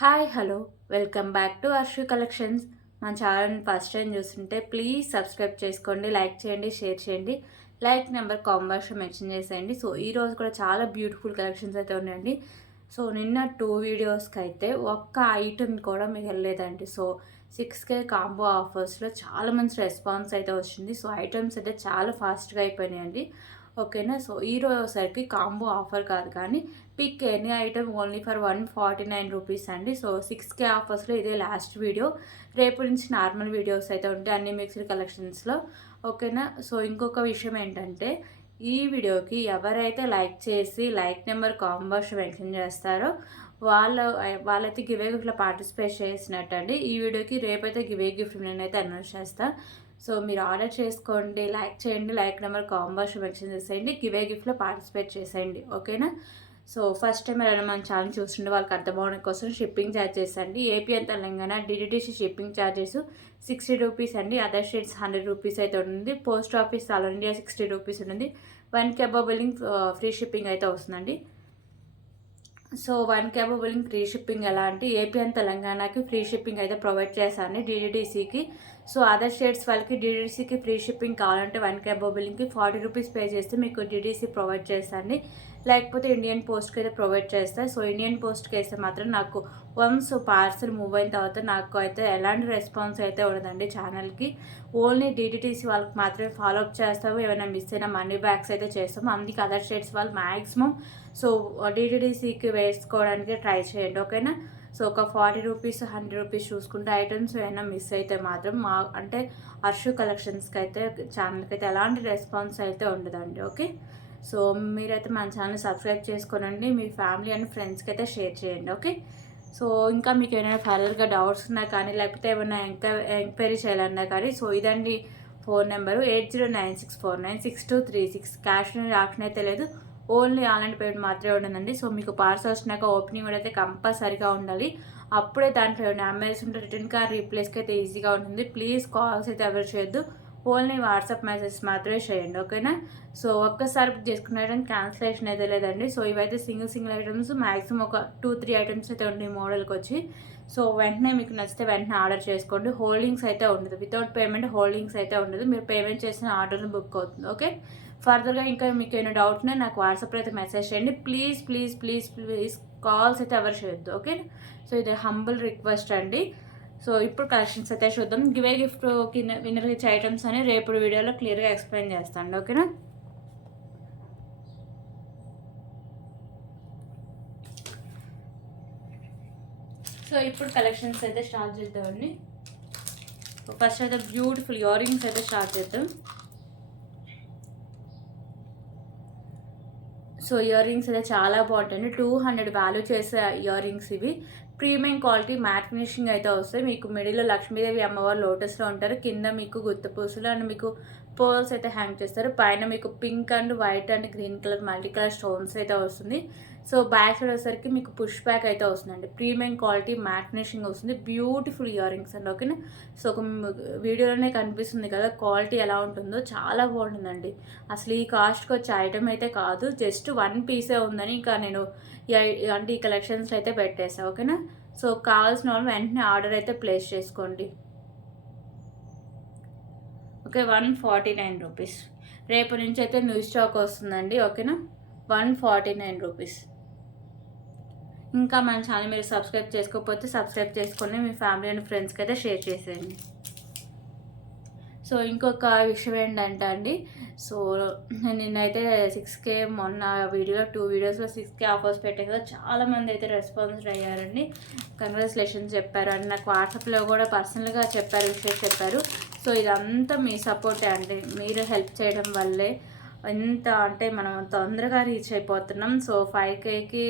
Hi hello welcome back to Arshu collections. మన ఛానల్ని first time చూస్తుంటే ప్లీజ్ సబ్స్క్రైబ్ చేసుకోండి, లైక్ చేయండి, షేర్ చేయండి. లైక్ నెంబర్ కాంబర్స్లో మెన్షన్ చేసేయండి. సో ఈరోజు కూడా చాలా బ్యూటిఫుల్ కలెక్షన్స్ అయితే ఉన్నాయండి. సో నిన్న 2 వీడియోస్కి అయితే ఒక్క ఐటెం కూడా మీకు వెళ్ళలేదండి. సో 6K కాంబో ఆఫర్స్లో చాలా మంచి రెస్పాన్స్ అయితే వచ్చింది. సో ఐటమ్స్ అయితే చాలా ఫాస్ట్గా అయిపోయినాయండి. ఓకేనా. సో ఈరోజుసరికి కాంబో ఆఫర్ కాదు కానీ pick any item only for 149 rupees అండి. సో 6K ఆఫర్స్లో ఇదే లాస్ట్ వీడియో. రేపు నుంచి నార్మల్ వీడియోస్ అయితే ఉంటాయి అన్ని మిక్స్డ్ కలెక్షన్స్లో. ఓకేనా. సో ఇంకొక విషయం ఏంటంటే ఈ వీడియోకి ఎవరైతే లైక్ చేసి లైక్ నెంబర్ కాంబోస్ మెన్షన్ చేస్తారో వాళ్ళైతే గివే గిఫ్ట్లో పార్టిసిపేట్ చేసినట్టండి. ఈ వీడియోకి రేపైతే గివే గిఫ్ట్ నేనైతే అనౌన్స్ చేస్తాను. సో మీరు ఆర్డర్ చేసుకోండి, లైక్ చేయండి, లైక్ నెంబర్ కాంబోస్ మెన్షన్ చేసేయండి, గివే గిఫ్ట్లో పార్టిసిపేట్ చేసేయండి. ఓకేనా. సో ఫస్ట్ టైం ఎవరైనా మన ఛానల్ చూస్తుండే వాళ్ళకి అర్థమవడం కోసం షిప్పింగ్ ఛార్జెస్ అండి. AP and Telangana DTDC shipping charges 60 rupees అండి. అదర్ స్టేట్స్ 100 రూపీస్ అయితే ఉంటుంది. Post office all India 60 rupees ఉంటుంది. 1K బిల్లింగ్ ఫ్రీ షిప్పింగ్ అయితే వస్తుందండి. So 1K billing free shipping ఎలా అంటే ఏపీ అండ్ తెలంగాణకి ఫ్రీ షిప్పింగ్ అయితే ప్రొవైడ్ చేస్తాను డిడిటీసీకి. సో అదర్ స్టేట్స్ వాళ్ళకి డిడిటీసీకి ఫ్రీ షిప్పింగ్ కావాలంటే 1K బిల్లింగ్కి 40 రూపీస్ పే చేస్తే మీకు డిడిటీసీ ప్రొవైడ్ చేస్తాండి. లేకపోతే ఇండియన్ పోస్ట్కి అయితే ప్రొవైడ్ చేస్తాను. సో ఇండియన్ పోస్ట్కి వేస్తే మాత్రం నాకు వన్స్ పార్సల్ మూవ్ అయిన తర్వాత నాకు అయితే ఎలాంటి రెస్పాన్స్ అయితే ఉండదండి ఛానల్కి. ఓన్లీ డిడిటీసీ వాళ్ళకి మాత్రమే ఫాలో అప్ చేస్తాము. ఏమైనా మిస్ అయినా మనీ బ్యాక్స్ అయితే చేస్తాము. అందుకే అదర్ స్టేట్స్ వాళ్ళు మ్యాక్సిమం సో డిడిటీసీకి వేసుకోవడానికి ట్రై చేయండి. ఓకేనా. సో ఒక 40 రూపీస్ 100 రూపీస్ చూసుకుంటే ఐటమ్స్ ఏమైనా మిస్ అయితే మాత్రం అంటే అర్షు కలెక్షన్స్కి అయితే ఛానల్కి అయితే ఎలాంటి రెస్పాన్స్ అయితే ఉండదండి. ఓకే. సో మీరైతే మన ఛానల్ సబ్స్క్రైబ్ చేసుకోనండి, మీ ఫ్యామిలీ అండ్ ఫ్రెండ్స్కి అయితే షేర్ చేయండి. ఓకే. సో ఇంకా మీకు ఏమైనా ఫర్దర్గా డౌట్స్ ఉన్నా కానీ లేకపోతే ఏమైనా ఎంక్వైరీ చేయాలన్నా కానీ సో ఇదండి ఫోన్ నెంబరు 8096496236. క్యాష్ ఆప్షన్ అయితే లేదు, ఓన్లీ ఆన్లైన్ పేమెంట్ మాత్రమే ఉండదండి. సో మీకు పార్సల్ వచ్చినాక ఓపెనింగ్ కూడా అయితే కంపల్సరీగా ఉండాలి. అప్పుడే దాంట్లో ఏమైనా డ్యామేజ్ ఉంటే రిటర్న్ కార్ రీప్లేస్కి అయితే ఈజీగా ఉంటుంది. ప్లీజ్ కాల్స్ అయితే ఎవరు చేయొద్దు, ఓన్లీ వాట్సాప్ మెసేజ్ మాత్రమే చేయండి. ఓకేనా. సో ఒక్కసారి బుక్ చేసుకున్న క్యాన్సిలేషన్ అయితే లేదండి. సో ఇవైతే సింగిల్ ఐటమ్స్ మ్యాక్సిమం ఒక 2-3 ఐటమ్స్ అయితే ఉంటాయి మోడల్కి వచ్చి. సో వెంటనే మీకు నచ్చితే వెంటనే ఆర్డర్ చేసుకోండి. హోల్డింగ్స్ అయితే ఉండదు, వితౌట్ పేమెంట్ హోల్డింగ్స్ అయితే ఉండదు. మీరు పేమెంట్ చేసిన ఆర్డర్ బుక్ అవుతుంది. ఓకే. ఫర్దర్గా ఇంకా మీకు ఏమైనా డౌట్ ఉన్నాయి నాకు వాట్సాప్లో అయితే మెసేజ్ చేయండి. Please please please please calls అయితే ఎవరు చేయొద్దు. ఓకే. సో ఇది హంబుల్ రిక్వెస్ట్ అండి. సో ఇప్పుడు కలెక్షన్స్ అయితే చూద్దాం. గివే గిఫ్ట్ విన్నర్ ఇచ్చే ఐటమ్స్ అని రేపు వీడియోలో క్లియర్గా ఎక్స్ప్లెయిన్ చేస్తాను. ఓకేనా. సో ఇప్పుడు కలెక్షన్స్ అయితే స్టార్ట్ చేద్దామండి. ఫస్ట్ అయితే బ్యూటిఫుల్ ఇయర్ రింగ్స్ అయితే స్టార్ట్ చేద్దాం. సో ఇయర్ రింగ్స్ అయితే చాలా బాగుంటాయండి. 200 వాల్యూ చేసే ఇయర్ రింగ్స్ ఇవి. ప్రీమియం క్వాలిటీ మ్యాట్ ఫినిషింగ్ అయితే వస్తాయి. మీకు మిడిల్లో లక్ష్మీదేవి అమ్మవారు లోటస్లో ఉంటారు, కింద మీకు గుత్త పూసలు అండ్ మీకు పర్ల్స్ అయితే హ్యాంగ్ చేస్తారు. పైన మీకు pink and white and green colour multi colour stones అయితే వస్తుంది. సో బ్యాక్ సైడ్ వచ్చేసరికి మీకు పుష్ బ్యాక్ అయితే వస్తుందండి. ప్రీమియం క్వాలిటీ మ్యాట్ ఫినిషింగ్ వస్తుంది. బ్యూటిఫుల్ ఇయర్ రింగ్స్ అండి. ఓకేనా. సో ఒక వీడియోలోనే కనిపిస్తుంది కదా క్వాలిటీ ఎలా ఉంటుందో, చాలా బాగుంటుందండి. అసలు ఈ కాస్ట్కి వచ్చే ఐటమ్ అయితే కాదు, జస్ట్ 1 పీసే ఉందని ఇంకా నేను అంటే ఈ కలెక్షన్స్ అయితే పెట్టేసాను. ఓకేనా. సో కావాల్సిన వాళ్ళు వెంటనే ఆర్డర్ అయితే ప్లేస్ చేసుకోండి. ఓకే. 149 రూపీస్. రేపు నుంచి అయితే న్యూ స్టాక్ వస్తుందండి. ఓకేనా. 149 రూపీస్. ఇంకా మన ఛానల్ మీరు సబ్స్క్రైబ్ చేసుకోకపోతే సబ్స్క్రైబ్ చేసుకొని మీ ఫ్యామిలీ అండ్ ఫ్రెండ్స్కి అయితే షేర్ చేసేయండి. సో ఇంకొక విషయం ఏంటంటే అండి, సో నేనైతే 6K మొన్న వీడియోలో 2 వీడియోస్లో 6K ఆఫర్స్ పెట్టాను కదా, చాలామంది అయితే రెస్పాన్స్ అయ్యారండి, కంగ్రాచులేషన్స్ చెప్పారు అండ్ నాకు వాట్సాప్లో కూడా పర్సనల్గా చెప్పారు, విషయం చెప్పారు. సో ఇదంతా మీ సపోర్టే అండి, మీరు హెల్ప్ చేయడం వల్లే ఎంత అంటే మనం తొందరగా రీచ్ అయిపోతున్నాం. సో 5Kకి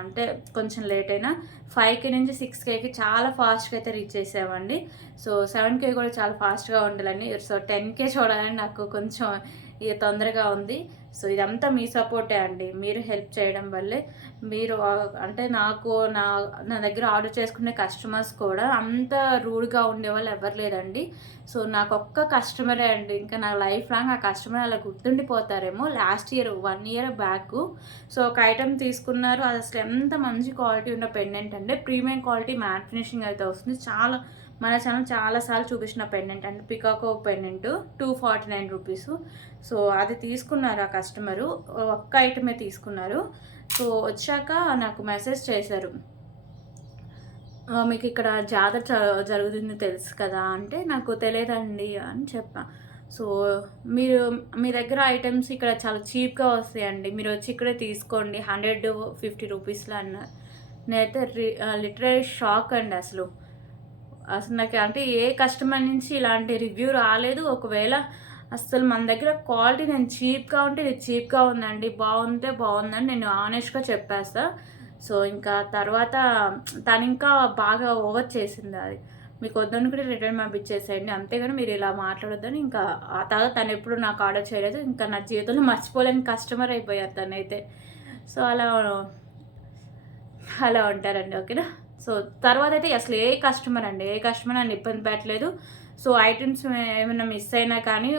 అంటే కొంచెం లేట్ అయినా 5K నుంచి 6Kకి చాలా ఫాస్ట్గా అయితే రీచ్ చేసామండి. సో 7K కూడా చాలా ఫాస్ట్గా ఉండాలని, సో 10K చూడాలని నాకు కొంచెం ఇక తొందరగా ఉంది. సో ఇదంతా మీ సపోర్టే అండి. మీరు హెల్ప్ చేయడం వల్లే మీరు అంటే నా నా దగ్గర ఆర్డర్ చేసుకునే కస్టమర్స్ కూడా అంత రూడ్‌గా ఉండేవాళ్ళు ఎవరు లేదండి. సో నాకొక్క కస్టమరే అండి. ఇంకా నా లైఫ్ లాంగ్ ఆ కస్టమర్ అలా గుర్తుండిపోతారేమో. Last year 1 year back so ఒక ఐటెమ్ తీసుకున్నారు. అది అసలు ఎంత మంచి క్వాలిటీ ఉన్న పెండెంట్ అంటే ప్రీమియం క్వాలిటీ మ్యాట్ ఫినిషింగ్ అయితే వస్తుంది. మన ఛానల్ చాలా సార్లు చూపించిన పెండెంట్ అంటే పికాకో పెండెంట్ 249 రూపీస్. సో అది తీసుకున్నారు ఆ కస్టమరు. ఒక్క ఐటమే తీసుకున్నారు. సో వచ్చాక నాకు మెసేజ్ చేశారు. మీకు ఇక్కడ జాతర జరుగుతుంది తెలుసు కదా అంటే, నాకు తెలియదండి అని చెప్పా. సో మీ దగ్గర ఐటమ్స్ ఇక్కడ చాలా చీప్‌గా వస్తాయండి. మీరు వచ్చి ఇక్కడే తీసుకోండి 150 రూపీస్‌లో అన్నారు. నేనైతే లిటరల్లీ షాక్ అండి అసలు. నాకు అంటే ఏ కస్టమర్ నుంచి ఇలాంటి రివ్యూ రాలేదు. ఒకవేళ అస్సలు మన దగ్గర క్వాలిటీ నేను చీప్‌గా ఉంటే ఇది చీప్‌గా ఉందండి. బాగుంటే బాగుందని నేను ఆనెస్ట్‌గా చెప్పేస్తా. సో ఇంకా తర్వాత తనింకా బాగా ఓవర్ చేసింది అది. మీకు వద్దనుకుంటే రిటర్న్ పంపించేసేయండి. అంతేగాని మీరు ఇలా మాట్లాడొద్దని ఇంకా ఆ తర్వాత తనెప్పుడు నాకు ఆర్డర్ చేయలేదు. ఇంకా నా జీవితంలో మర్చిపోలేని కస్టమర్ అయిపోయారు తనైతే. సో అలా ఉంటారండి. ఓకేనా. సో తర్వాత అయితే అసలు ఏ కస్టమర్ నన్ను ఇబ్బంది పెట్టలేదు. సో ఐటమ్స్ ఏమైనా మిస్ అయినా కానీ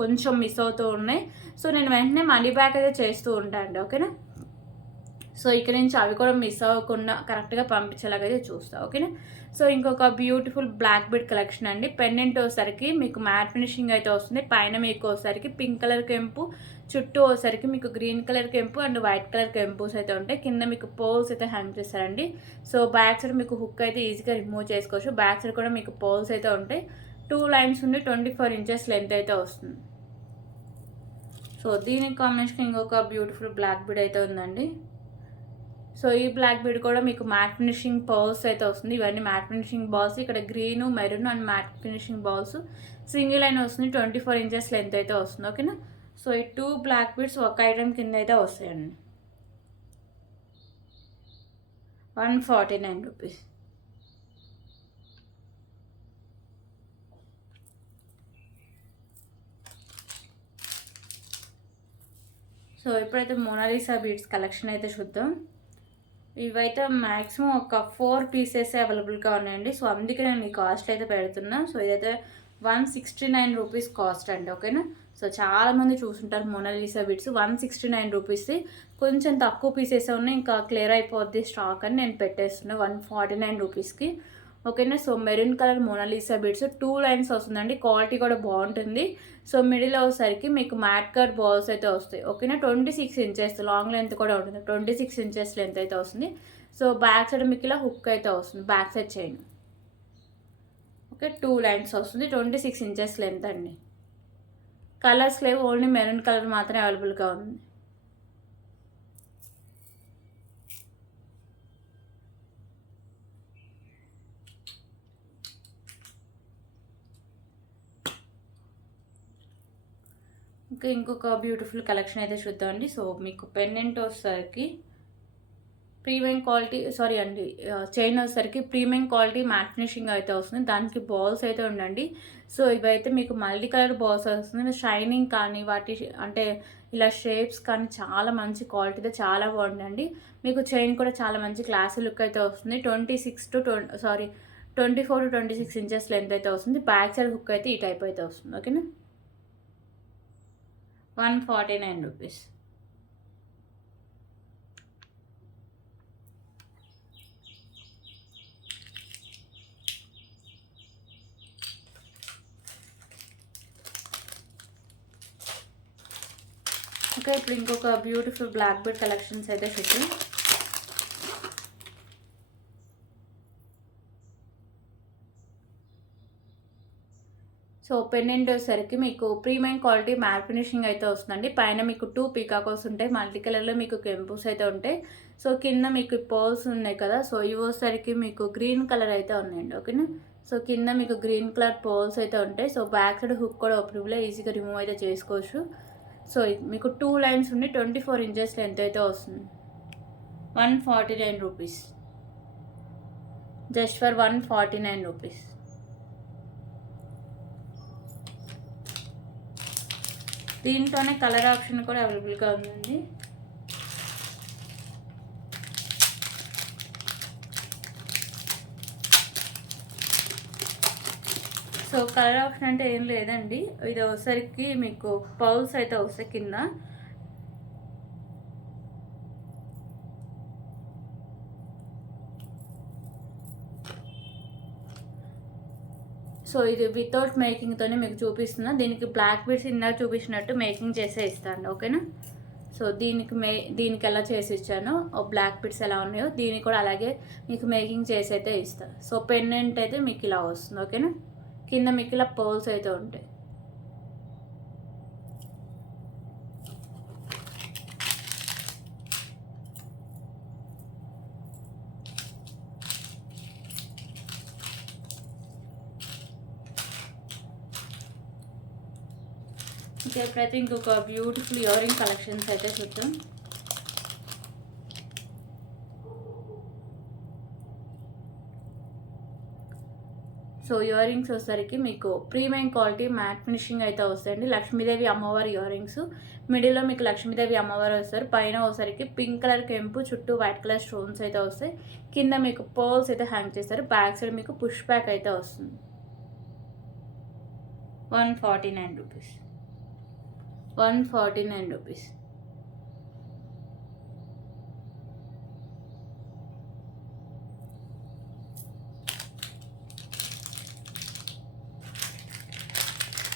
కొంచెం మిస్ అవుతూ ఉన్నాయి. సో నేను వెంటనే మనీ బ్యాక్ అయితే చేస్తూ ఉంటాను అండి. ఓకేనా. సో ఇక్కడ నుంచి అవి కూడా మిస్ అవ్వకుండా కరెక్ట్గా పంపించేలాగైతే చూస్తా. ఓకేనా. సో ఇంకొక బ్యూటిఫుల్ బ్లాక్ బీడ్ కలెక్షన్ అండి. పెండెంట్ వచ్చేసరికి మీకు మ్యాట్ ఫినిషింగ్ అయితే వస్తుంది. పైన మీకు వచ్చేసరికి పింక్ కలర్ కెంపు, చుట్టూ వచ్చేసరికి మీకు గ్రీన్ కలర్ కెంపు అండ్ వైట్ కలర్ కెంపుస్ అయితే ఉంటాయి. కింద మీకు పోల్స్ అయితే హ్యాంగ్ చేస్తారండి. సో బ్యాక్ సైడ్ మీకు హుక్ అయితే ఈజీగా రిమూవ్ చేసుకోవచ్చు. బ్యాక్ సైడ్ కూడా మీకు పోల్స్ అయితే ఉంటాయి. 2 లైన్స్ ఉండి 24 ఇంచెస్ లెంత్ అయితే వస్తుంది. సో దీనికి కాంబినేషన్ ఇంకొక బ్యూటిఫుల్ బ్లాక్ బీడ్ అయితే ఉందండి. సో ఈ బ్లాక్ బీడ్ కూడా మీకు మ్యాట్ ఫినిషింగ్ బాల్స్ అయితే వస్తుంది. ఇవన్నీ మ్యాట్ ఫినిషింగ్ బాల్స్. ఇక్కడ green, maroon and matte finishing balls single line వస్తుంది. 24 ఇంచెస్ లెంత్ అయితే వస్తుంది. ఓకేనా. సో ఈ 2 బ్లాక్ బీడ్స్ ఒక ఐటమ్ కింద అయితే వస్తాయండి. 149 రూపీస్. సో ఇప్పుడైతే మోనాలిసా బీడ్స్ కలెక్షన్ అయితే చూద్దాం. ఇవైతే మ్యాక్సిమం ఒక 4 పీసెస్ అవైలబుల్గా ఉన్నాయండి. సో అందుకే నేను ఈ కాస్ట్ అయితే పెడుతున్నా. సో ఇదైతే 169 రూపీస్ కాస్ట్ అండి. ఓకేనా. సో చాలామంది చూసుంటారు మోనాలిసా బిట్స్. 169 రూపీస్. కొంచెం తక్కువ పీసెస్ ఉన్నాయి, ఇంకా క్లియర్ అయిపోద్ది స్టాక్ అని నేను పెట్టేస్తున్నా 149 రూపీస్కి. ఓకేనా. So maroon colour Monalisa bits 2 lines వస్తుందండి. క్వాలిటీ కూడా బాగుంటుంది. సో మిడిల్ వచ్చేసరికి మీకు మ్యాట్ కట్ బాల్స్ అయితే వస్తాయి. ఓకేనా. 26 ఇంచెస్ లాంగ్ లెంత్ కూడా ఉంటుంది. 26 ఇంచెస్ లెంత్ అయితే వస్తుంది. సో బ్యాక్ సైడ్ మీకు ఇలా హుక్ అయితే వస్తుంది. Back side chain. Okay. 2 lines వస్తుంది. 26 ఇంచెస్ లెంత్ అండి. కలర్స్ లేవు, ఓన్లీ మెరూన్ కలర్ మాత్రమే అవైలబుల్గా ఉంది. ఇంకా ఇంకొక బ్యూటిఫుల్ కలెక్షన్ అయితే చూద్దామండి. సో మీకు పెండెంట్ వచ్చేసరికి ప్రీమియం క్వాలిటీ చైన్ వచ్చేసరికి ప్రీమియం క్వాలిటీ మ్యాట్ ఫినిషింగ్ అయితే వస్తుంది. దానికి బాల్స్ అయితే ఉండండి. సో ఇవైతే మీకు మల్టీ కలర్ బాల్స్ వస్తుంది. షైనింగ్ కానీ వాటి అంటే ఇలా షేప్స్ కానీ చాలా మంచి క్వాలిటీతో చాలా బాగుందండి. మీకు చైన్ కూడా చాలా మంచి క్లాసీ లుక్ అయితే వస్తుంది. 24 to 26 ఇంచెస్ లెంత్ అయితే వస్తుంది. బ్యాక్ సైడ్ హుక్ అయితే ఈ టైప్ అయితే వస్తుంది. ఓకేనా. 149 రూపీస్. ఓకే. ఇప్పుడు ఇంకొక బ్యూటిఫుల్ బ్లాక్ బీడ్ కలెక్షన్స్ అయితే చూద్దాం. సో పెండెంట్ వచ్చేసరికి మీకు ప్రీమియం క్వాలిటీ మ్యాట్ ఫినిషింగ్ అయితే వస్తుందండి. పైన మీకు 2 పీకాకోస్ ఉంటాయి. మల్టీ కలర్లో మీకు కెంపుస్ అయితే ఉంటాయి. సో కింద మీకు పోల్స్ ఉన్నాయి కదా. సో ఇవి వచ్చేసరికి మీకు గ్రీన్ కలర్ అయితే ఉన్నాయండి. ఓకేనా. సో కింద మీకు గ్రీన్ కలర్ పోల్స్ అయితే ఉంటాయి. సో బ్యాక్ సైడ్ హుక్ కూడా ఓపెనబుల్, ఈజీగా రిమూవ్ అయితే చేసుకోవచ్చు. సో మీకు 2 లైన్స్ ఉండి 24 ఇంచెస్ లెంత్ అయితే వస్తుంది. 149 రూపీస్. Just for 149 rupees. దీంట్లోనే కలర్ ఆప్షన్ కూడా అవైలబుల్గా ఉందండి. సో కలర్ ఆప్షన్ అంటే ఏం లేదండి, ఇది వచ్చేసరికి మీకు పౌల్స్ అయితే వస్తాయి కింద. సో ఇది వితౌట్ మేకింగ్తోనే మీకు చూపిస్తున్నా. దీనికి బ్లాక్ బీడ్స్ ఇందాక చూపించినట్టు మేకింగ్ చేసే ఇస్తాను, ఓకేనా. సో దీనికి ఎలా చేసి ఇచ్చానో బ్లాక్ బీడ్స్ ఎలా ఉన్నాయో దీనికి కూడా అలాగే మీకు మేకింగ్ చేసి అయితే ఇస్తాను. సో పెండెంట్ అయితే మీకు ఇలా వస్తుంది, ఓకేనా. కింద మీకు ఇలా పర్ల్స్ అయితే ఉంటాయి. ఓకే, ఇప్పుడైతే ఇంకొక బ్యూటిఫుల్ ఇయర్ రింగ్ కలెక్షన్స్ అయితే చూద్దాం. సో ఇయర్ రింగ్స్ వచ్చేసరికి మీకు ప్రీమియం క్వాలిటీ మ్యాట్ ఫినిషింగ్ అయితే వస్తాయండి. లక్ష్మీదేవి అమ్మవారి ఇయర్ రింగ్స్, మిడిల్లో మీకు లక్ష్మీదేవి అమ్మవారు వస్తారు. పైన వచ్చేసరికి పింక్ కలర్ కెంపు, చుట్టూ వైట్ కలర్ స్టోన్స్ అయితే వస్తాయి. కింద మీకు పర్ల్స్ అయితే హ్యాంగ్ చేస్తారు. బ్యాక్ సైడ్ మీకు పుష్ బ్యాక్ అయితే వస్తుంది. 149 రూపీస్. 149 రూపీస్.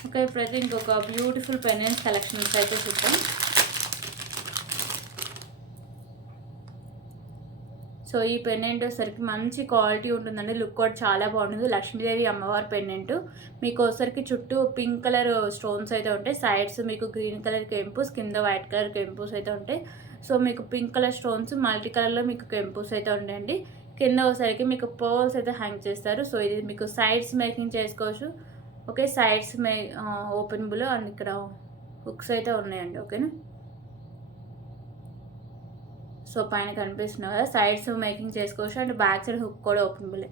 ఓకే, ఇప్పుడైతే ఇంకొక బ్యూటిఫుల్ పెండెంట్స్ కలెక్షన్స్ అయితే చూద్దాం. సో ఈ పెండెంట్ వచ్చేసరికి మంచి క్వాలిటీ ఉంటుందండి. లుక్ కూడా చాలా బాగుంటుంది. లక్ష్మీదేవి అమ్మవారి పెండెంట్ మీకు వచ్చేసరికి చుట్టూ పింక్ కలర్ స్టోన్స్ అయితే ఉంటాయి. సైడ్స్ మీకు గ్రీన్ కలర్ కెంపుస్, కింద వైట్ కలర్ కెంపుస్ అయితే ఉంటాయి. సో మీకు పింక్ కలర్ స్టోన్స్ మల్టీ కలర్లో మీకు కెంపుస్ అయితే ఉంటాయండి. కింద వచ్చేసరికి మీకు పర్ల్స్ అయితే హ్యాంగ్ చేస్తారు. సో ఇది మీకు సైడ్స్ మేకింగ్ చేసుకోవచ్చు. ఓకే, సైడ్స్ ఓపెనబుల్ అండ్ ఇక్కడ హుక్స్ అయితే ఉన్నాయండి, ఓకేనా. సో పైన కనిపిస్తున్నాయి కదా, సైడ్స్ మేకింగ్ చేసుకోవచ్చు అండ్ బ్యాక్ సైడ్ హుక్ కూడా openable.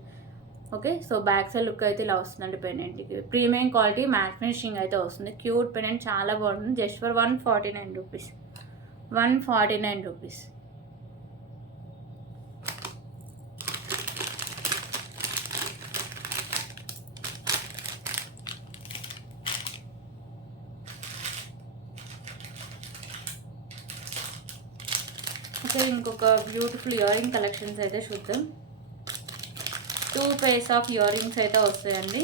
Okay, so back side look అయితే ఇలా వస్తుందండి పెండెంట్కి. ప్రీమియం క్వాలిటీ మ్యాట్ ఫినిషింగ్ అయితే వస్తుంది. క్యూట్ పెండెంట్ చాలా బాగుంటుంది. Just for 149 rupees. 149 rupees. Okay, ఇంకొక బ్యూటిఫుల్ ఇయర్ రింగ్ కలెక్షన్స్ అయితే చూద్దాం. 2 pairs ఆఫ్ ఇయర్ రింగ్స్ అయితే వస్తాయండి.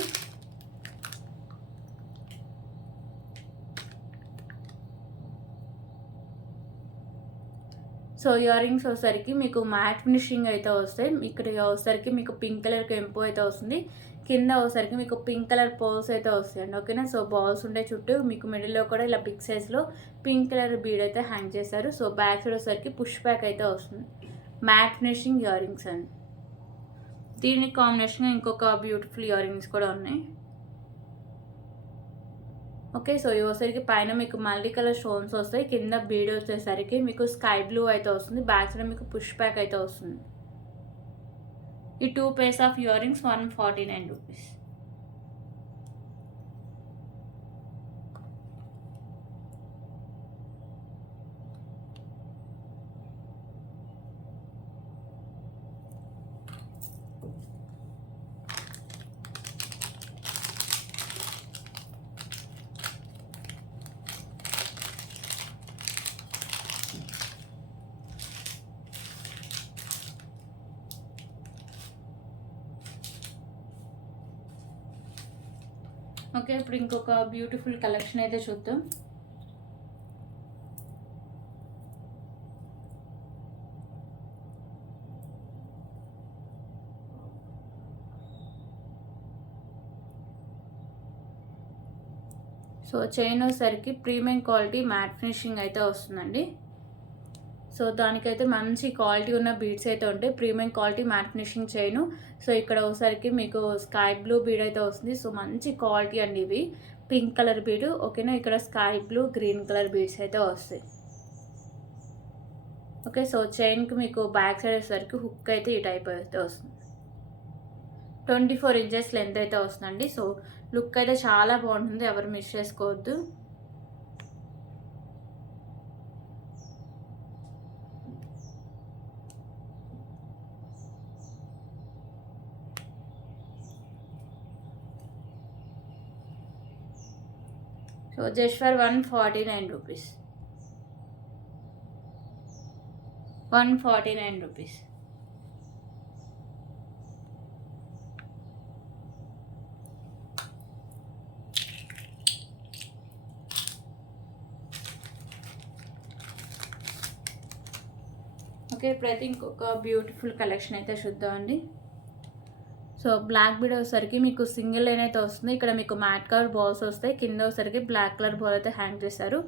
సో ఇయర్ రింగ్స్ వచ్చేసరికి మీకు మ్యాట్ ఫినిషింగ్ అయితే వస్తాయి. ఇక్కడ వచ్చేసరికి మీకు పింక్ కలర్ కెంపు అయితే వస్తుంది. కింద వచ్చేసరికి మీకు పింక్ కలర్ పర్ల్స్ అయితే వస్తాయండి, ఓకేనా. సో బాల్స్ ఉండే చుట్టూ మీకు మిడిల్లో కూడా ఇలా బిగ్ సైజ్లో పింక్ కలర్ బీడ్ అయితే హ్యాంగ్ చేశారు. సో బ్యాక్ సైడ్ వచ్చేసరికి పుష్ బ్యాక్ అయితే వస్తుంది. మ్యాట్ ఫినిషింగ్ ఇయర్ రింగ్స్ అండి. దీనికి కాంబినేషన్గా ఇంకొక బ్యూటిఫుల్ ఇయర్ రింగ్స్ కూడా ఉన్నాయి. ఓకే, సో ఇవి వచ్చేసరికి పైన మీకు మల్టీ కలర్ స్టోన్స్ వస్తాయి. కింద బీడ్ వచ్చేసరికి మీకు స్కై బ్లూ అయితే వస్తుంది. బ్యాక్ సైడ్ మీకు పుష్ బ్యాక్ అయితే వస్తుంది. ఈ 2 pairs of ear rings 149 rupees. Okay, ఇప్పుడు ఇంకొక బ్యూటిఫుల్ కలెక్షన్ అయితే చూద్దాం. సో చైన్ వచ్చేసరికి ప్రీమియం క్వాలిటీ మ్యాట్ ఫినిషింగ్ అయితే వస్తుందండి. సో దానికైతే మంచి క్వాలిటీ ఉన్న బీడ్స్ అయితే ఉంటాయి. Premium quality matte finishing chain. So ఇక్కడ ఒకసారికి మీకు స్కై బ్లూ బీడ్ అయితే వస్తుంది. సో మంచి క్వాలిటీ అండి ఇవి. పింక్ కలర్ బీడు, ఓకేనా. ఇక్కడ sky blue, green colour beads అయితే వస్తాయి. ఓకే, సో చైన్కి మీకు బ్యాక్ సైడ్ వచ్చేసరికి హుక్ అయితే ఈ టైప్ అయితే వస్తుంది. 24 ఇంచెస్ లెంత్ అయితే వస్తుందండి. సో లుక్ అయితే చాలా బాగుంటుంది, ఎవరు మిస్ చేసుకోవద్దు. So just for 149 rupees. 149 rupees. Okay, ఇప్పుడైతే ఇంకొక బ్యూటిఫుల్ కలెక్షన్ అయితే చూద్దామండి. సో బ్లాక్ బీడ్ వచ్చేసరికి మీకు సింగిల్ లైన్ అయితే వస్తుంది. ఇక్కడ మీకు మ్యాట్ కలర్ బాల్స్ వస్తాయి. కింద వచ్చేసరికి బ్లాక్ కలర్ బాల్ అయితే హ్యాంగ్ చేశారు.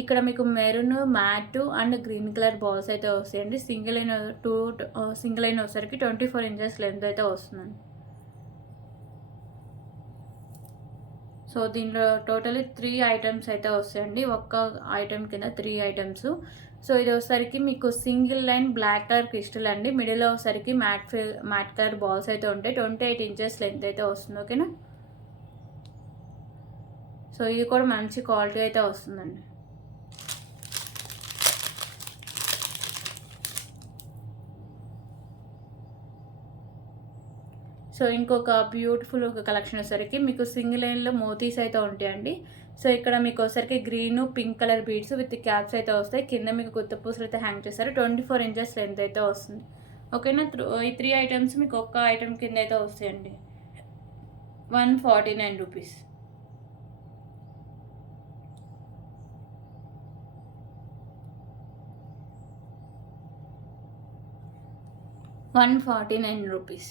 ఇక్కడ మీకు maroon, matte and green colour balls అయితే వస్తాయండి. సింగిల్ లైన్ వచ్చేసరికి 24 ఇంచెస్ లెంత్ అయితే వస్తుందండి. సో దీంట్లో టోటలీ 3 ఐటమ్స్ అయితే వస్తాయండి. ఒక్క ఐటమ్ కింద 3 ఐటమ్స్. సో ఇది వచ్చేసరికి మీకు single line black colour crystal అండి. మిడిల్లో వచ్చేసరికి మ్యాట్ కలర్ బాల్స్ అయితే ఉంటాయి. 28 ఇంచెస్ లెంత్ అయితే వస్తుంది. ఓకేనా. సో ఇది కూడా మంచి క్వాలిటీ అయితే వస్తుందండి. సో ఇంకొక బ్యూటిఫుల్ ఒక కలెక్షన్ వచ్చేసరికి మీకు సింగిల్ లైన్లో మోతీస్ అయితే ఉంటాయండి. సో ఇక్కడ మీకు వచ్చేసరికి green, pink colour beads with caps అయితే వస్తాయి. కింద మీకు గుత్త పూసలు అయితే హ్యాంగ్ చేస్తారు. 24 ఇంచెస్ లెంత్ అయితే వస్తుంది. ఓకేనా. ఈ 3 ఐటమ్స్ మీకు ఒక్క ఐటమ్ కింద అయితే వస్తాయండి. 149 రూపీస్. 149 రూపీస్.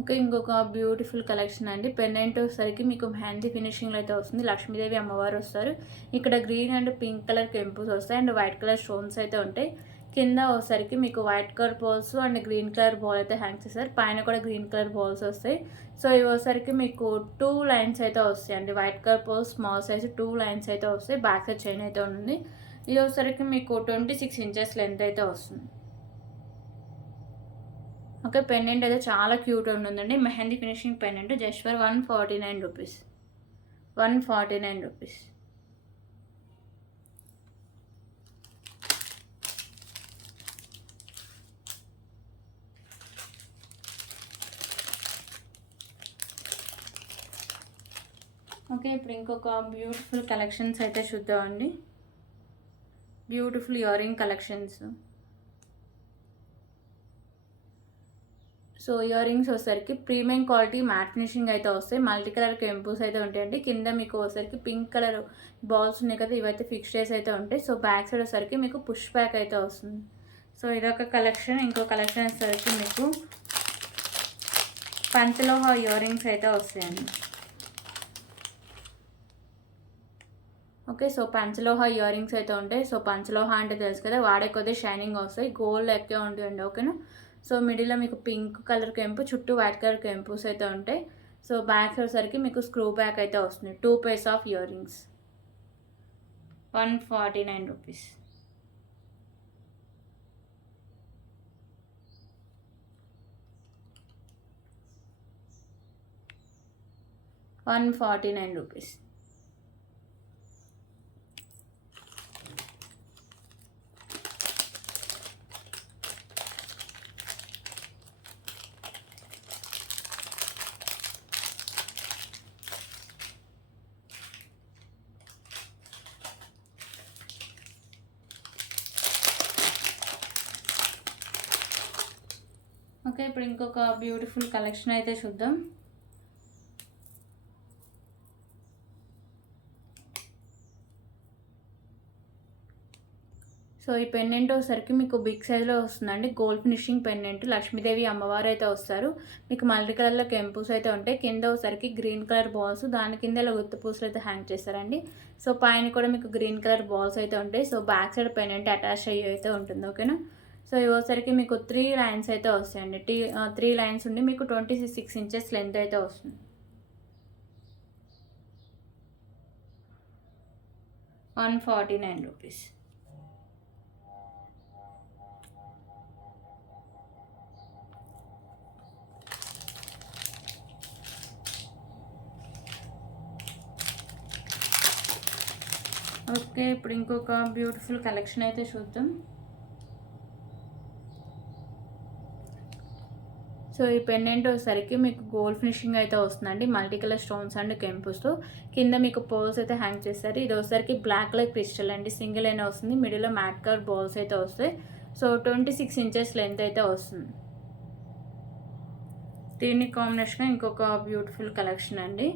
ఓకే, ఇంకొక బ్యూటిఫుల్ కలెక్షన్ అండి. పెండెంట్ వచ్చేసరికి మీకు మెహందీ ఫినిషింగ్లో అయితే వస్తుంది. లక్ష్మీదేవి అమ్మవారు వస్తారు. ఇక్కడ గ్రీన్ అండ్ పింక్ కలర్ కెంపుస్ వస్తాయి అండ్ వైట్ కలర్ స్టోన్స్ అయితే ఉంటాయి. కింద వచ్చేసరికి మీకు white colour balls and green colour ball అయితే హ్యాంగ్ చేస్తారు. పైన కూడా గ్రీన్ కలర్ బాల్స్ వస్తాయి. సో ఇవి వచ్చేసరికి మీకు 2 లైన్స్ అయితే వస్తాయండి. White colour balls small size 2 lines అయితే వస్తాయి. బ్యాక్ సైడ్ చైన్ అయితే ఉంటుంది. ఇది వచ్చేసరికి మీకు 26 ఇంచెస్ లెంత్ అయితే వస్తుంది. ఓకే, పెండెంట్ అయితే చాలా క్యూట్ ఉంటుందండి. Mehndi finishing pendant just for 149 rupees. 149 rupees. Okay, ఇప్పుడు ఇంకొక బ్యూటిఫుల్ కలెక్షన్స్ అయితే చూద్దామండి. Beautiful ear ring collections. So ear rings వచ్చేసరికి ప్రీమియం క్వాలిటీ మ్యాట్ ఫినిషింగ్ అయితే వస్తాయి. మల్టీ కలర్ కెంపుస్ అయితే ఉంటాయండి. కింద మీకు వచ్చేసరికి పింక్ కలర్ బాల్స్ ఉన్నాయి కదా, ఇవైతే ఫిక్స్చర్స్ అయితే ఉంటాయి. సో బ్యాక్ సైడ్ వచ్చేసరికి మీకు పుష్ బ్యాక్ అయితే వస్తుంది. సో ఇదొక కలెక్షన్. ఇంకో కలెక్షన్ వచ్చేసరికి మీకు పంచలోహ ఇయర్ రింగ్స్ అయితే వస్తాయండి. ఓకే, సో పంచలోహ ఇయర్ రింగ్స్ అయితే ఉంటాయి. సో పంచలోహ అంటే తెలుసు కదా, వాడే కొద్ది షైనింగ్ వస్తాయి. గోల్డ్ ఎక్కే ఉంటాయండి. ఓకేనా. సో మిడిల్లో మీకు పింక్ కలర్ కెంపు, చుట్టూ వైట్ కలర్ కెంపుస్ అయితే ఉంటాయి. సో బ్యాక్ వచ్చేసరికి మీకు స్క్రూ బ్యాక్ అయితే వస్తుంది. 2 pairs of ear rings. 149 rupees. 149 rupees. Okay, ఇప్పుడు ఇంకొక బ్యూటిఫుల్ కలెక్షన్ అయితే చూద్దాం. సో ఈ పెండెంట్ వచ్చేసరికి మీకు బిగ్ సైజ్లో వస్తుందండి. Gold finishing pendant. లక్ష్మీదేవి అమ్మవారు అయితే వస్తారు. మీకు మల్టీ కలర్లో కెంపుస్ అయితే ఉంటాయి. కింద వచ్చేసరికి గ్రీన్ కలర్ బాల్స్, దాని కింద ఇలా గుత్త పూసలు అయితే హ్యాంగ్ చేస్తారండి. సో పైన కూడా మీకు గ్రీన్ కలర్ బాల్స్ అయితే ఉంటాయి. So back side pendant attach అయ్యి అయితే ఉంటుంది. ఓకేనా. సో ఇవసరికి మీకు 3 లైన్స్ అయితే వస్తాయండి. 3 లైన్స్ ఉండి మీకు 26 ఇంచెస్ లెంత్ అయితే వస్తుంది. 149 రూపీస్. ఓకే, ఇప్పుడు ఇంకొక బ్యూటిఫుల్ కలెక్షన్ అయితే చూద్దాం. సో ఈ పెండెంట్ వచ్చేసరికి మీకు గోల్డ్ ఫినిషింగ్ అయితే వస్తుందండి. మల్టీ కలర్ స్టోన్స్ అండ్ కెంపుస్తో కింద మీకు పోల్స్ అయితే హ్యాంగ్ చేస్తారు. ఇది వచ్చేసరికి బ్లాక్ కలర్ క్రిస్టల్ అండి. సింగిల్ అయినా వస్తుంది. మిడిల్లో మ్యాట్ కలర్ బాల్స్ అయితే వస్తాయి. సో 26 ఇంచెస్ లెంత్ అయితే వస్తుంది. దీన్ని కాంబినేషన్ ఇంకొక బ్యూటిఫుల్ కలెక్షన్ అండి.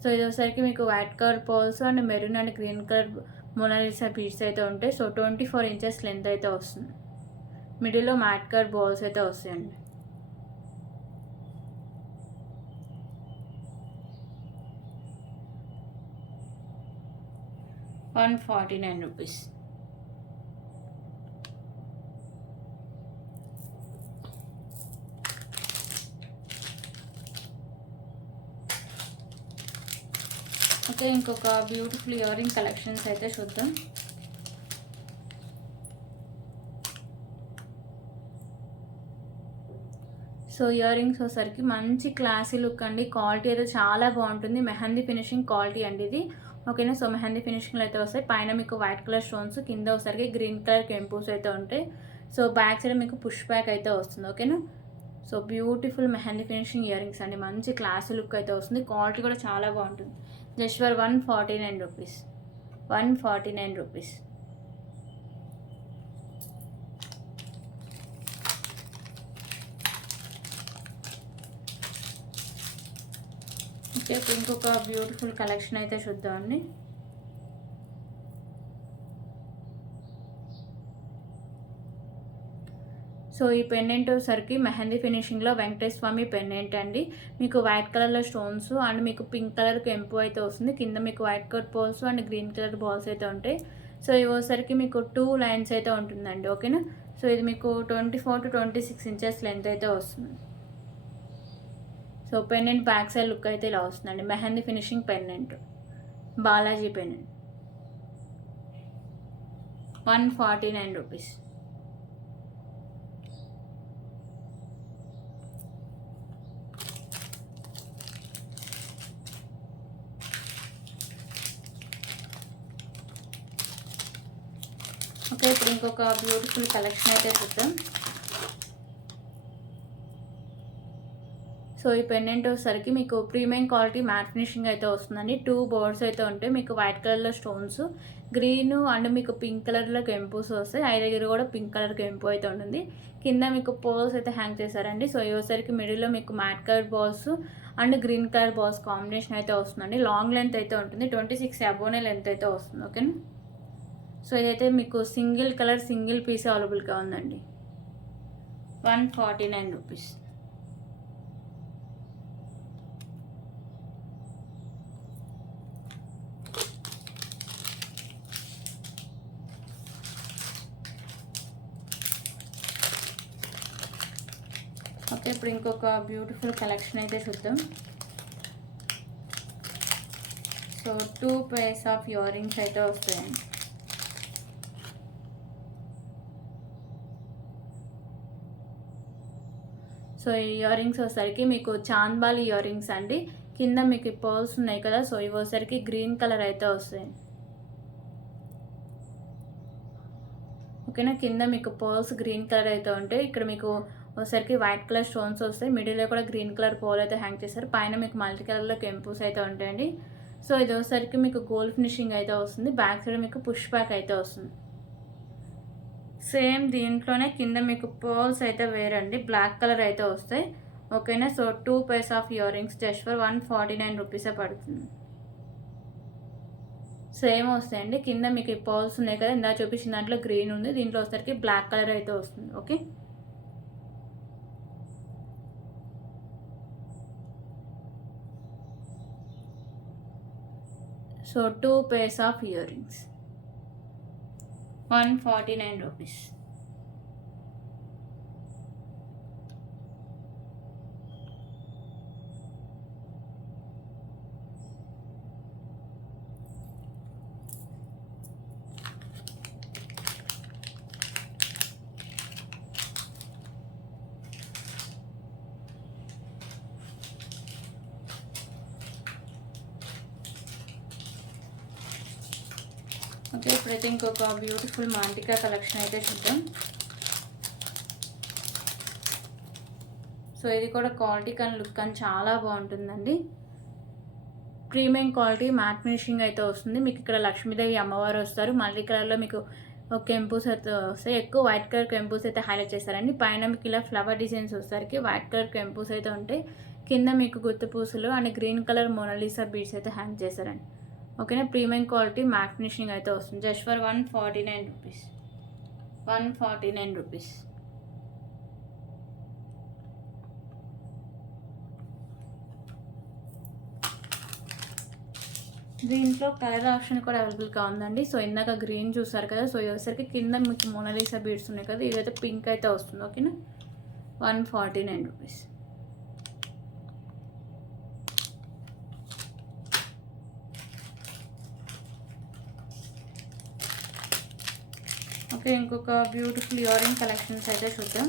సో ఇది వచ్చేసరికి మీకు white colour balls and maroon and green colour Mona Lisa beads అయితే ఉంటాయి. సో 24 ఇంచెస్ లెంత్ అయితే వస్తుంది. మిడిల్లో మ్యాట్ కలర్ బాల్స్ అయితే వస్తాయండి. ₹149. ఓకే, ఇంకొక బ్యూటిఫుల్ ఇయర్ రింగ్ కలెక్షన్స్ అయితే చూద్దాం. సో ఇయర్ రింగ్స్ వచ్చేసరికి మంచి క్లాసీ లుక్ అండి. క్వాలిటీ అయితే చాలా బాగుంటుంది. మెహందీ ఫినిషింగ్ క్వాలిటీ అండి ఇది. ఓకేనా. సో మెహందీ ఫినిషింగ్లో అయితే వస్తాయి. పైన మీకు వైట్ కలర్ స్టోన్స్, కింద వచ్చేసరికి గ్రీన్ కలర్ కెంపూస్ అయితే ఉంటాయి. సో బ్యాక్ సైడ్ మీకు పుష్ బ్యాక్ అయితే వస్తుంది. ఓకేనా. So beautiful mehndi finishing ear rings అండి. మంచి క్లాసీ లుక్ అయితే వస్తుంది. క్వాలిటీ కూడా చాలా బాగుంటుంది. Just for ₹149. ₹149. ఓకే, ఇప్పుడు ఇంకొక బ్యూటిఫుల్ కలెక్షన్ అయితే చూద్దామండి. సో ఈ పెండెంట్ సరికి మెహందీ ఫినిషింగ్లో వెంకటేశ్వర స్వామి పెండెంట్ అండి. మీకు వైట్ కలర్లో స్టోన్స్ అండ్ మీకు పింక్ కలర్ కెంపు అయితే వస్తుంది. కింద మీకు white colour balls and green colour balls అయితే ఉంటాయి. సో ఇవి వచ్చేసరికి మీకు 2 లైన్స్ అయితే ఉంటుందండి. ఓకేనా. సో ఇది మీకు 24 to 26 ఇంచెస్ లెంత్ అయితే వస్తుంది. So pendant back side look అయితే ఇలా వస్తుందండి. Mehndi finishing pendant, Balaji pendant, ₹149. Okay, ఇప్పుడు ఇంకొక బ్యూటిఫుల్ కలెక్షన్ అయితే చూద్దాం. సో ఈ పెండెంట్ వచ్చేసరికి మీకు ప్రీమియం క్వాలిటీ మ్యాట్ ఫినిషింగ్ అయితే వస్తుందండి. 2 బోర్డ్స్ అయితే ఉంటాయి. మీకు వైట్ కలర్లో స్టోన్స్, గ్రీన్ అండ్ మీకు పింక్ కలర్లో కెంపుస్ వస్తాయి. ఐ దగ్గర కూడా పింక్ కలర్ కెంపు అయితే ఉంటుంది. కింద మీకు పోల్స్ అయితే హ్యాంగ్ చేశారండి. సో ఇవి వచ్చేసరికి మిడిల్లో మీకు mat colour balls and green colour balls combination అయితే వస్తుందండి. లాంగ్ లెంత్ అయితే ఉంటుంది. 26 అబోనే లెంత్ అయితే వస్తుంది. ఓకేనా. సో ఇదైతే మీకు సింగిల్ కలర్ సింగిల్ పీస్ అవైలబుల్గా ఉందండి. ₹149. ఓకే, ఇప్పుడు ఇంకొక బ్యూటిఫుల్ కలెక్షన్ అయితే చూద్దాం. So 2 pairs of ear rings అయితే వస్తాయండి. సో ఈ ఇయర్ రింగ్స్ వచ్చేసరికి మీకు చాంద్బాలి ఇయర్ రింగ్స్ అండి. కింద మీకు పర్ల్స్ ఉన్నాయి కదా. సో ఇవి వచ్చేసరికి గ్రీన్ కలర్ అయితే వస్తాయి. ఓకేనా. కింద మీకు పర్ల్స్ గ్రీన్ కలర్ అయితే ఉంటాయి. ఇక్కడ మీకు ఒకసారికి వైట్ కలర్ స్టోన్స్ వస్తాయి. మిడిల్లో కూడా గ్రీన్ కలర్ పోల్ అయితే హ్యాంగ్ చేస్తారు. పైన మీకు మల్టీ కలర్లో కెంపుస్ అయితే ఉంటాయండి. సో ఇది వచ్చేసరికి మీకు గోల్డ్ ఫినిషింగ్ అయితే వస్తుంది. బ్యాక్ సైడ్ మీకు పుష్ బ్యాక్ అయితే వస్తుంది. సేమ్ దీంట్లోనే కింద మీకు పర్ల్స్ అయితే వేరండి. బ్లాక్ కలర్ అయితే వస్తాయి. ఓకేనా. So 2 pairs of ear rings just for ₹149 పడుతుంది. సేమ్ వస్తాయండి. కింద మీకు ఈ పర్ల్స్ ఉన్నాయి కదా, ఇందా చూపించిన దాంట్లో గ్రీన్ ఉంది. దీంట్లో వచ్చేసరికి బ్లాక్ కలర్ అయితే వస్తుంది. Okay. So 2 pairs of ear rings, ₹149. Okay, ఇప్పుడైతే ఇంకొక బ్యూటిఫుల్ మాంటికా కలెక్షన్ అయితే చూద్దాం. సో ఇది కూడా క్వాలిటీ కానీ లుక్ కానీ చాలా బాగుంటుందండి. ప్రీమియం క్వాలిటీ మ్యాట్ ఫినిషింగ్ అయితే వస్తుంది. మీకు ఇక్కడ లక్ష్మీదేవి అమ్మవారు వస్తారు. మల్టీ కలర్లో మీకు కెంపుస్ అయితే వస్తాయి. ఎక్కువ వైట్ కలర్ కెంపుస్ అయితే హైలైట్ చేస్తారండి. పైన మీకు ఇలా ఫ్లవర్ డిజైన్స్ వచ్చేసరికి వైట్ కలర్ కెంపుస్ అయితే ఉంటాయి. కింద మీకు గుత్తి పూసలు and green colour Monalisa beads అయితే హ్యాంగ్ చేశారండి. ఓకేనా, ప్రీమియం క్వాలిటీ మ్యాట్ ఫినిషింగ్ అయితే వస్తుంది. Just for 149 rupees. 149 రూపీస్. దీంట్లో కలర్ ఆప్షన్ కూడా అవైలబుల్గా ఉందండి. సో ఇందాక గ్రీన్ చూసారు కదా, సో వచ్చేసరికి కింద మీకు మోనాలిసా బీడ్స్ ఉన్నాయి కదా, ఇదైతే పింక్ అయితే వస్తుంది. ఓకేనా, 149 రూపీస్. ఓకే, ఇంకొక బ్యూటిఫుల్ ఇయర్ రింగ్ కలెక్షన్స్ అయితే చూద్దాం.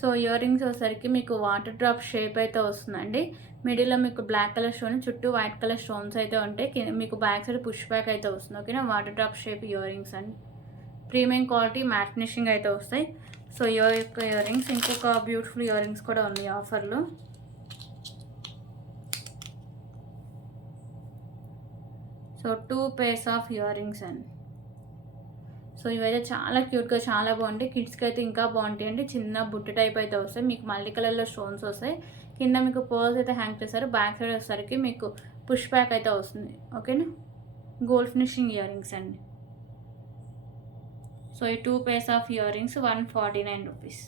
సో ఇయర్ రింగ్స్ వచ్చేసరికి మీకు వాటర్ డ్రాప్ షేప్ అయితే వస్తుందండి. మిడిల్లో మీకు బ్లాక్ కలర్ స్టోన్, చుట్టూ వైట్ కలర్ స్టోన్స్ అయితే ఉంటాయి. మీకు బ్యాక్ సైడ్ పుష్ బ్యాక్ అయితే వస్తుంది. ఓకేనా, water drop shape ear rings అండి. ప్రీమియం క్వాలిటీ మ్యాట్ ఫినిషింగ్ అయితే వస్తాయి. సో ఇయర్ రింగ్స్, ఇంకొక బ్యూటిఫుల్ ఇయర్ రింగ్స్ కూడా ఉంది ఆఫర్లో. So 2 pairs of ear rings అండి. సో ఇవైతే చాలా క్యూట్గా చాలా బాగుంటాయి. కిడ్స్కి అయితే ఇంకా బాగుంటాయి అండి. చిన్న బుట్ట టైప్ అయితే వస్తాయి. మీకు మల్టీ కలర్లో స్టోన్స్ వస్తాయి. కింద మీకు పర్ల్స్ అయితే హ్యాంగ్ చేస్తారు. బ్యాక్ సైడ్ వచ్చేసరికి మీకు పుష్ బ్యాక్ అయితే వస్తుంది. ఓకేనా, గోల్డ్ ఫినిషింగ్ ఇయర్ రింగ్స్ అండి. సో ఈ 2 pairs of ear rings 149 rupees.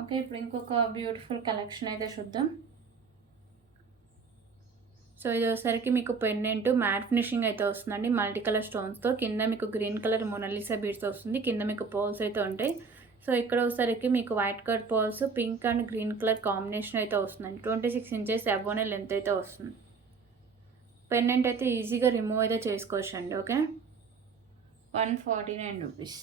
Okay, ఇప్పుడు ఇంకొక బ్యూటిఫుల్ కలెక్షన్ అయితే చూద్దాం. సో ఇది వచ్చేసరికి మీకు పెండెంట్ మ్యాట్ ఫినిషింగ్ అయితే వస్తుందండి. మల్టీ కలర్ స్టోన్స్తో. కింద మీకు గ్రీన్ కలర్ మోనాలిసా బీడ్స్ వస్తుంది. కింద మీకు పర్ల్స్ అయితే ఉంటాయి. సో ఇక్కడ వచ్చేసరికి మీకు white colour pearls, pink and green colour combination అయితే వస్తుందండి. 26 ఇంచెస్ అబోనే లెంత్ అయితే వస్తుంది. పెండెంట్ అయితే ఈజీగా రిమూవ్ అయితే చేసుకోవచ్చు అండి. Okay, 149 rupees.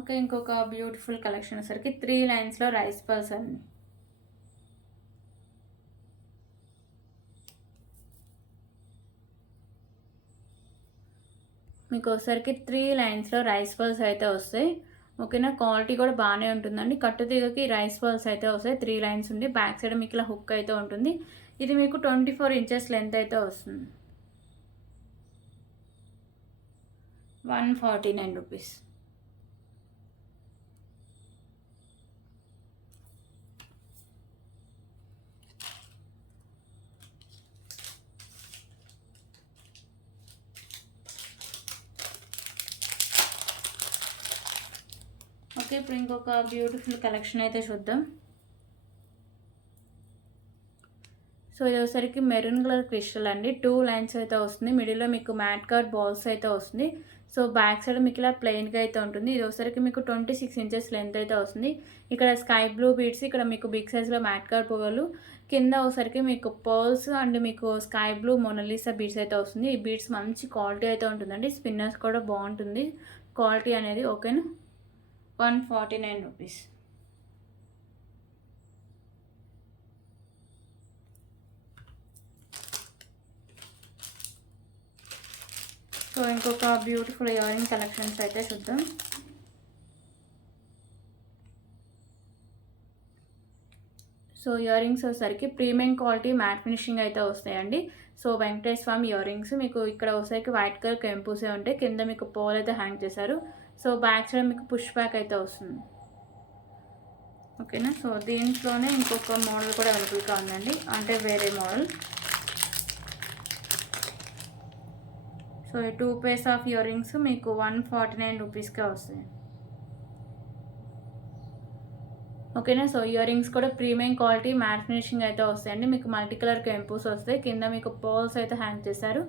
ఓకే, ఇంకొక బ్యూటిఫుల్ కలెక్షన్ వచ్చేసరికి 3 లైన్స్లో రైస్ పర్ల్స్ అండి. మీకు వచ్చేసరికి 3 లైన్స్లో రైస్ పర్ల్స్ అయితే వస్తాయి. ఓకేనా, క్వాలిటీ కూడా బాగానే ఉంటుందండి. కట్టుతీగకి రైస్ పర్ల్స్ అయితే వస్తాయి. 3 లైన్స్ ఉండి బ్యాక్ సైడ్ మీకు ఇలా హుక్ అయితే ఉంటుంది. ఇది మీకు 24 ఇంచెస్ లెంత్ అయితే వస్తుంది. 149 రూపీస్. ఓకే, ఇప్పుడు ఇంకొక బ్యూటిఫుల్ కలెక్షన్ అయితే చూద్దాం. సో ఇది వచ్చేసరికి మెరూన్ కలర్ క్రిస్టల్ అండి. 2 లైన్స్ అయితే వస్తుంది. మిడిల్లో మీకు మ్యాట్ కార్డ్ బాల్స్ అయితే వస్తుంది. సో బ్యాక్ సైడ్ మీకు ఇలా ప్లెయిన్గా అయితే ఉంటుంది. ఇది వచ్చేసరికి మీకు 26 ఇంచెస్ లెంత్ అయితే వస్తుంది. ఇక్కడ స్కై బ్లూ బీడ్స్, ఇక్కడ మీకు బిగ్ సైజ్లో మ్యాట్ కార్డ్ పువ్వులు, కింద వచ్చేసరికి మీకు పర్ల్స్ అండ్ మీకు స్కై బ్లూ మోనాలిసా బీడ్స్ అయితే వస్తుంది. ఈ బీడ్స్ మంచి క్వాలిటీ అయితే ఉంటుందండి. స్పిన్నర్స్ కూడా బాగుంటుంది క్వాలిటీ అనేది. ఓకేనా, 149 రూపీస్. సో ఇంకొక బ్యూటిఫుల్ ఇయర్ రింగ్ కలెక్షన్స్ అయితే చూద్దాం. సో ఇయర్ రింగ్స్ వచ్చేసరికి ప్రీమియం క్వాలిటీ మ్యాట్ ఫినిషింగ్ అయితే వస్తాయండి. సో వెంకటేశ్వర స్వామి ఇయర్ రింగ్స్ మీకు ఇక్కడ వచ్చేసరికి వైట్ కలర్ కెంపూసే ఉంటాయి. కింద మీకు పోల్ అయితే హ్యాంగ్ చేశారు. సో బ్యాక్ సైడ్ మీకు పుష్ బ్యాక్ అయితే వస్తుంది. ఓకేనా. సో దీంట్లోనే ఇంకొక మోడల్ కూడా అవైలబుల్గా ఉందండి, అంటే వేరే మోడల్. సో ఈ 2 pairs ఆఫ్ ఇయర్ రింగ్స్ మీకు 149 రూపీస్కే వస్తాయి. ఓకేనా. సో ఇయర్ రింగ్స్ కూడా ప్రీమియం క్వాలిటీ మ్యాట్ ఫినిషింగ్ అయితే వస్తాయండి. మీకు మల్టీ కలర్ కెంపూస్ వస్తాయి, కింద మీకు పర్ల్స్ అయితే హ్యాంగ్ చేశారు.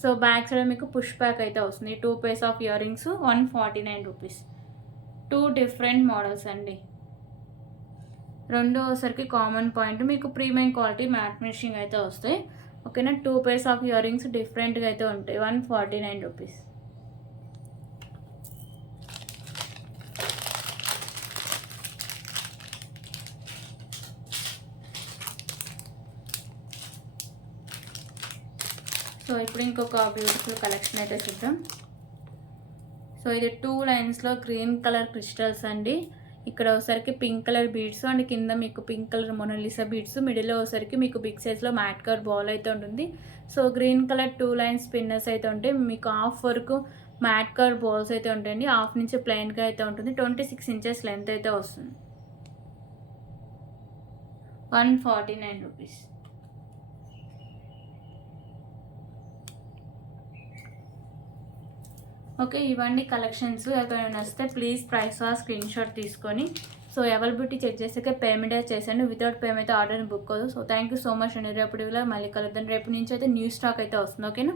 సో బ్యాక్ సైడ్ మీకు పుష్ బ్యాక్ అయితే వస్తుంది. 2 pairs of ear rings 149 rupees. 2 different models అండి. రెండోసరికి కామన్ పాయింట్ మీకు ప్రీమియం క్వాలిటీ మ్యాట్ ఫినిషింగ్ అయితే వస్తాయి. ఓకేనా. 2 pairs ఆఫ్ ఇయర్ రింగ్స్ డిఫరెంట్గా అయితే ఉంటాయి. 149 రూపీస్. సో ఇప్పుడు ఇంకొక బ్యూటిఫుల్ కలెక్షన్ అయితే చూద్దాం. సో ఇది 2 లైన్స్లో గ్రీన్ కలర్ క్రిస్టల్స్ అండి. ఇక్కడ ఒకసారికి పింక్ కలర్ బీడ్స్ అండ్ కింద మీకు పింక్ కలర్ మొనాలిసా బీడ్స్, మిడిల్లో ఒకసారికి మీకు బిగ్ సైజ్లో మ్యాట్ కలర్ బాల్ అయితే ఉంటుంది. సో గ్రీన్ కలర్ 2 లైన్స్ పిన్నర్స్ అయితే ఉంటాయి. మీకు హాఫ్ వరకు మ్యాట్ కలర్ బాల్స్ అయితే ఉంటాయండి. హాఫ్ నుంచి ప్లెయిన్గా అయితే ఉంటుంది. 26 ఇంచెస్ లెంత్ అయితే వస్తుంది. 149 రూపీస్. ఓకే, ఇవన్నీ కలెక్షన్స్. ఎవరైనా నచ్చితే ప్లీజ్ ప్రైస్ స్క్రీన్ షాట్ తీసుకొని సో అవైలబిలిటీ చెక్ చేసాక పేమెంట్ అయితే చేశాను. వితౌట్ పేమెంట్ అయితే ఆర్డర్ని బుక్ అవ్వదు. So thank you so much అండి. రేపు మళ్ళీ కలుద్దాం. రేపు నుంచి అయితే న్యూ స్టాక్ అయితే వస్తుంది. ఓకేనా.